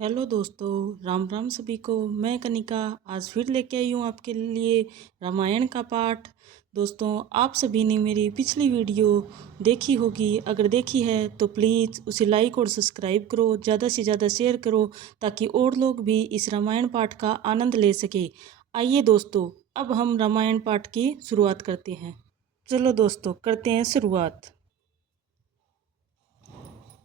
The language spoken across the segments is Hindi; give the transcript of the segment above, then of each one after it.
हेलो दोस्तों, राम राम सभी को। मैं कनिका आज फिर लेके आई हूँ आपके लिए रामायण का पाठ। दोस्तों, आप सभी ने मेरी पिछली वीडियो देखी होगी। अगर देखी है तो प्लीज़ उसे लाइक और सब्सक्राइब करो, ज़्यादा से ज़्यादा शेयर करो ताकि और लोग भी इस रामायण पाठ का आनंद ले सके। आइए दोस्तों, अब हम रामायण पाठ की शुरुआत करते हैं। चलो दोस्तों, करते हैं शुरुआत।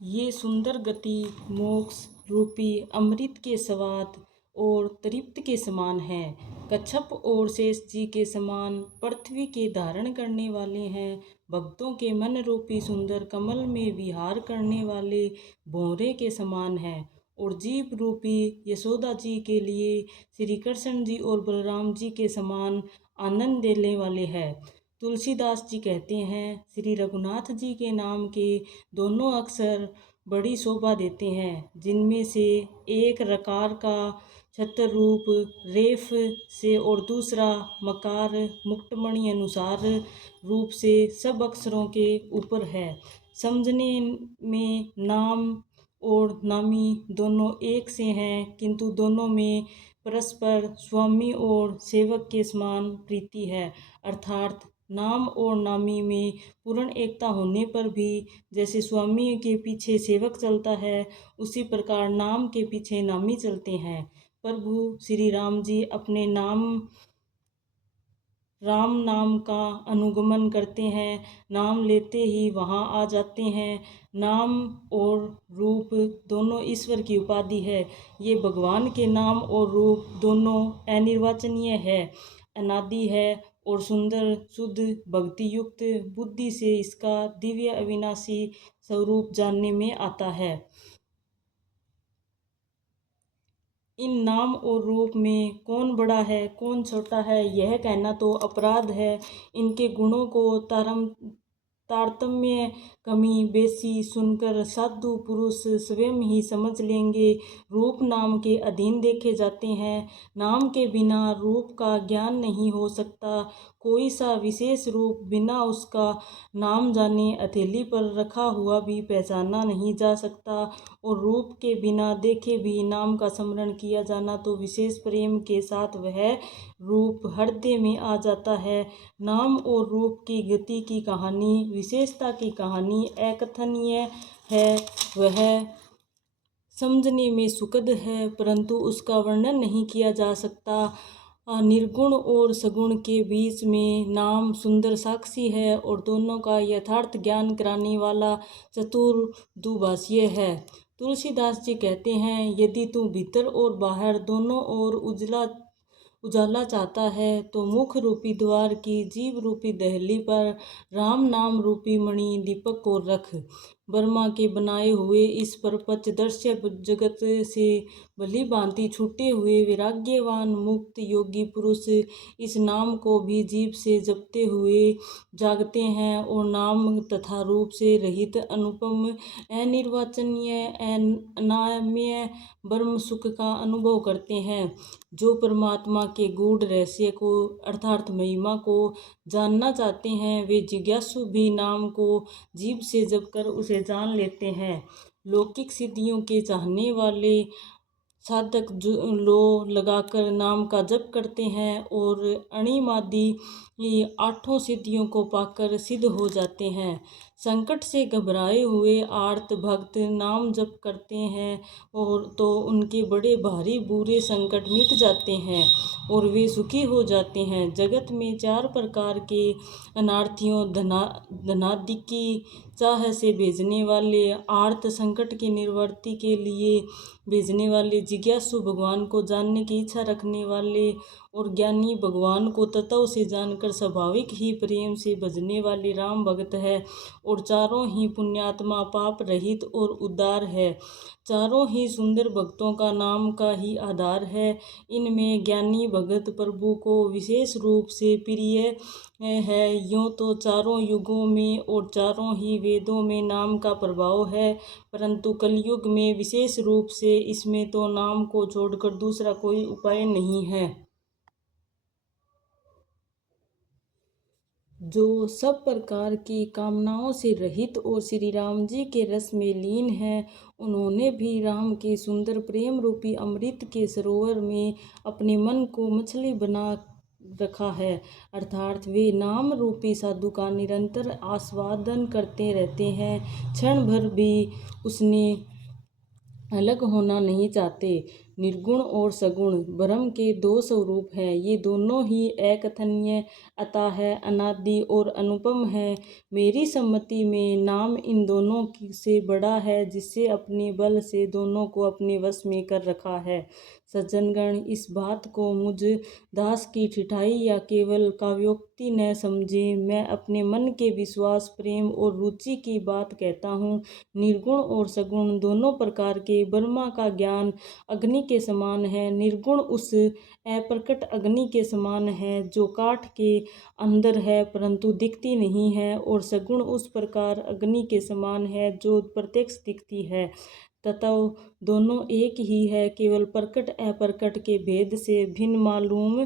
ये सुंदर गति मोक्ष रूपी अमृत के स्वाद और तृप्त के समान है। कच्छप और शेष जी के समान पृथ्वी के धारण करने वाले हैं। भक्तों के मन रूपी सुंदर कमल में विहार करने वाले भौरे के समान है। और जीव रूपी यशोदा जी के लिए श्री कृष्ण जी और बलराम जी के समान आनंद देने वाले हैं। तुलसीदास जी कहते हैं, श्री रघुनाथ जी के नाम के दोनों अक्षर बड़ी शोभा देते हैं, जिनमें से एक रकार का छत्र रूप रेफ से और दूसरा मकार मुक्तमणि अनुसार रूप से सब अक्षरों के ऊपर है। समझने में नाम और नामी दोनों एक से हैं, किंतु दोनों में परस्पर स्वामी और सेवक के समान प्रीति है। अर्थात नाम और नामी में पूर्ण एकता होने पर भी जैसे स्वामी के पीछे सेवक चलता है, उसी प्रकार नाम के पीछे नामी चलते हैं। प्रभु श्री राम जी अपने राम नाम का अनुगमन करते हैं। नाम लेते ही वहाँ आ जाते हैं। नाम और रूप दोनों ईश्वर की उपाधि है। ये भगवान के नाम और रूप दोनों अनिर्वचनीय है, अनादि है और सुंदर शुद्ध भक्ति युक्त बुद्धि से इसका दिव्य अविनाशी स्वरूप जानने में आता है। इन नाम और रूप में कौन बड़ा है कौन छोटा है, यह कहना तो अपराध है। इनके गुणों को तारतम्य कमी बेसी सुनकर साधु पुरुष स्वयं ही समझ लेंगे। रूप नाम के अधीन देखे जाते हैं। नाम के बिना रूप का ज्ञान नहीं हो सकता। कोई सा विशेष रूप बिना उसका नाम जाने हथेली पर रखा हुआ भी पहचाना नहीं जा सकता। और रूप के बिना देखे भी नाम का स्मरण किया जाना तो विशेष प्रेम के साथ वह रूप हृदय में आ जाता है। नाम और रूप की गति की कहानी, विशेषता की कहानी अकथनीय है। वह समझने में सुखद है, परंतु उसका वर्णन नहीं किया जा सकता। निर्गुण और सगुण के बीच में नाम सुंदर साक्षी है और दोनों का यथार्थ ज्ञान कराने वाला चतुर दुभाषी है। तुलसीदास जी कहते हैं, यदि तू भीतर और बाहर दोनों ओर उजाला चाहता है तो मुख रूपी द्वार की जीव रूपी दहली पर राम नाम रूपी मणि दीपक को रख। ब्रह्मा के बनाए हुए इस प्रपंच दृश्य जगत से भली भांति छूटे हुए वैराग्यवान मुक्त योगी पुरुष इस नाम को भी जीव से जपते हुए जागते हैं और नाम तथा रूप से रहित अनुपम अनिर्वचनीय अनाम्य ब्रह्म सुख का अनुभव करते हैं। जो परमात्मा के गूढ़ रहस्य को अर्थात महिमा को जानना चाहते हैं, वे जिज्ञासु भी नाम को जीभ से जप कर उसे जान लेते हैं। लौकिक सिद्धियों के चाहने वाले साधक लो लगाकर नाम का जप करते हैं और अणिमादि आठों सिद्धियों को पाकर सिद्ध हो जाते हैं। संकट से घबराए हुए आर्त भक्त नाम जप करते हैं और तो उनके बड़े भारी बुरे संकट मिट जाते हैं और वे सुखी हो जाते हैं। जगत में चार प्रकार के अनार्थियों धनादि की चाह से भेजने वाले, आर्त संकट की निवृत्ति के लिए भेजने वाले, जिज्ञासु भगवान को जानने की इच्छा रखने वाले और ज्ञानी भगवान को तत्व से जानकर स्वाभाविक ही प्रेम से भजने वाले राम भक्त है। और चारों ही पुण्यात्मा पाप रहित और उदार है। चारों ही सुंदर भक्तों का नाम का ही आधार है। इनमें ज्ञानी भगत प्रभु को विशेष रूप से प्रिय है। यूँ तो चारों युगों में और चारों ही वेदों में नाम का प्रभाव है, परंतु कलयुग में विशेष रूप से इसमें तो नाम को छोड़कर दूसरा कोई उपाय नहीं है। जो सब प्रकार की कामनाओं से रहित और श्री राम जी के रस में लीन है, उन्होंने भी राम के सुंदर प्रेम रूपी अमृत के सरोवर में अपने मन को मछली बना रखा है। अर्थात वे नाम रूपी साधु का निरंतर आस्वादन करते रहते हैं, क्षण भर भी उसने अलग होना नहीं चाहते। निर्गुण और सगुण ब्रह्म के दो स्वरूप हैं। ये दोनों ही अकथनीय, अथाह, अनादि और अनुपम है। मेरी सम्मति में नाम इन दोनों से बड़ा है, जिससे अपने बल से दोनों को अपने वश में कर रखा है। सज्जनगण, इस बात को मुझ दास की ठिठाई या केवल काव्योक्ति न समझें। मैं अपने मन के विश्वास, प्रेम और रुचि की बात कहता हूँ। निर्गुण और सगुण दोनों प्रकार के ब्रह्मा का ज्ञान अग्नि के समान है। निर्गुण उस अप्रकट अग्नि के समान है जो काठ के अंदर है परंतु दिखती नहीं है, और सगुण उस प्रकार अग्नि के समान है जो प्रत्यक्ष दिखती है। तत्व दोनों एक ही है, केवल प्रकट अप्रकट के भेद से भिन्न मालूम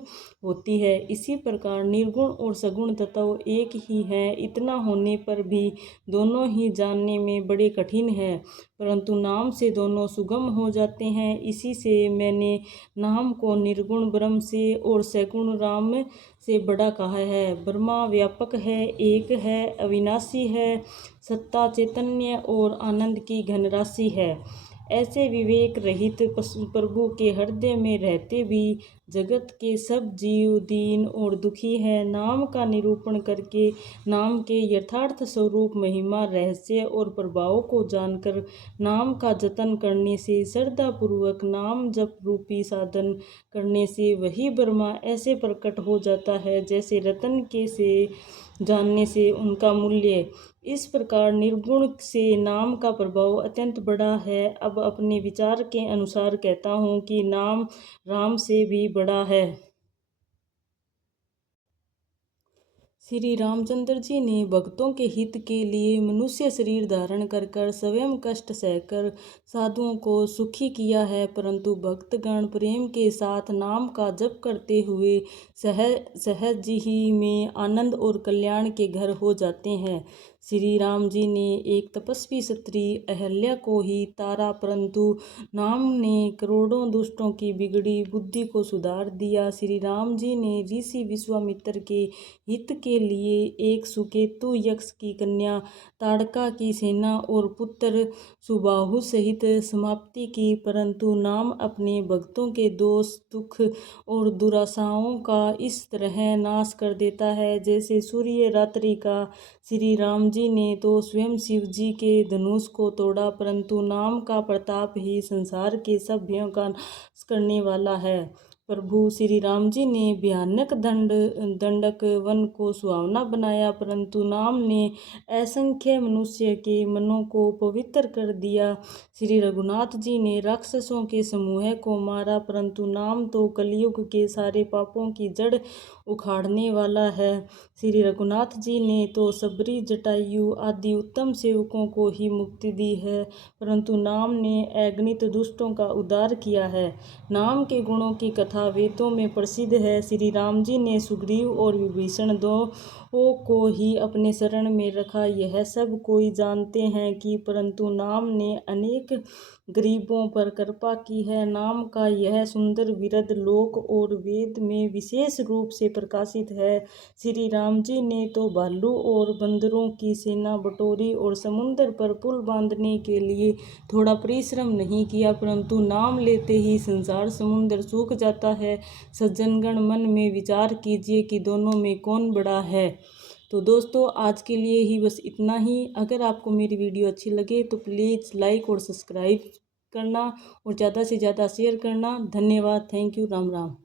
होती है। इसी प्रकार निर्गुण और सगुण तत्व एक ही है। इतना होने पर भी दोनों ही जानने में बड़े कठिन है, परंतु नाम से दोनों सुगम हो जाते हैं। इसी से मैंने नाम को निर्गुण ब्रह्म से और सगुण राम से बड़ा कहा है। ब्रह्मा व्यापक है, एक है, अविनाशी है, सत्ता, चैतन्य और आनंद की घनराशि है। ऐसे विवेक रहित प्रभु के हृदय में रहते भी जगत के सब जीव दीन और दुखी हैं। नाम का निरूपण करके नाम के यथार्थ स्वरूप, महिमा, रहस्य और प्रभाव को जानकर नाम का जतन करने से, श्रद्धापूर्वक नाम जप रूपी साधन करने से वही ब्रह्मा ऐसे प्रकट हो जाता है जैसे रतन के से जानने से उनका मूल्य। इस प्रकार निर्गुण से नाम का प्रभाव अत्यंत बड़ा है। अब अपने विचार के अनुसार कहता हूँ कि नाम राम से भी बड़ा है। श्री रामचंद्र जी ने भक्तों के हित के लिए मनुष्य शरीर धारण कर कर स्वयं कष्ट सहकर साधुओं को सुखी किया है, परंतु भक्तगण प्रेम के साथ नाम का जप करते हुए सहज ही में आनंद और कल्याण के घर हो जाते हैं। श्री राम जी ने एक तपस्वी स्त्री अहल्या को ही तारा, परंतु नाम ने करोड़ों दुष्टों की बिगड़ी बुद्धि को सुधार दिया। श्री राम जी ने ऋषि विश्वामित्र के हित के लिए एक सुकेतु यक्ष की कन्या ताड़का की सेना और पुत्र सुबाहु सहित समाप्ति की, परंतु नाम अपने भक्तों के दोष, दुख और दुराशाओं का इस तरह नाश कर देता है जैसे सूर्य रात्रि का। श्री राम जी ने तो स्वयं शिव जी के धनुष को तोड़ा, परंतु नाम का प्रताप ही संसार के सब भयों का नाश करने वाला है। प्रभु श्री राम जी ने भयानक दंडक वन को सुहावना बनाया, परंतु नाम ने असंख्य मनुष्य के मनों को पवित्र कर दिया। श्री रघुनाथ जी ने राक्षसों के समूह को मारा, परंतु नाम तो कलयुग के सारे पापों की जड़ उखाड़ने वाला है। श्री रघुनाथ जी ने तो सबरी, जटायु आदि उत्तम सेवकों को ही मुक्ति दी है, परंतु नाम ने अगणित दुष्टों का उद्धार किया है। नाम के गुणों की कथा वेदों में प्रसिद्ध है। श्री राम जी ने सुग्रीव और विभीषण दोनों को ही अपने शरण में रखा, यह सब कोई जानते हैं कि परंतु नाम ने अनेक गरीबों पर कृपा की है। नाम का यह सुंदर विरध लोक और वेद में विशेष रूप से प्रकाशित है। श्री राम जी ने तो भालू और बंदरों की सेना बटोरी और समुद्र पर पुल बांधने के लिए थोड़ा परिश्रम नहीं किया, परंतु नाम लेते ही संसार समुद्र सूख जाता है। सज्जनगण, मन में विचार कीजिए कि दोनों में कौन बड़ा है। तो दोस्तों, आज के लिए ही बस इतना ही। अगर आपको मेरी वीडियो अच्छी लगे तो प्लीज़ लाइक और सब्सक्राइब करना और ज़्यादा से ज़्यादा शेयर करना। धन्यवाद। Thank you. राम राम।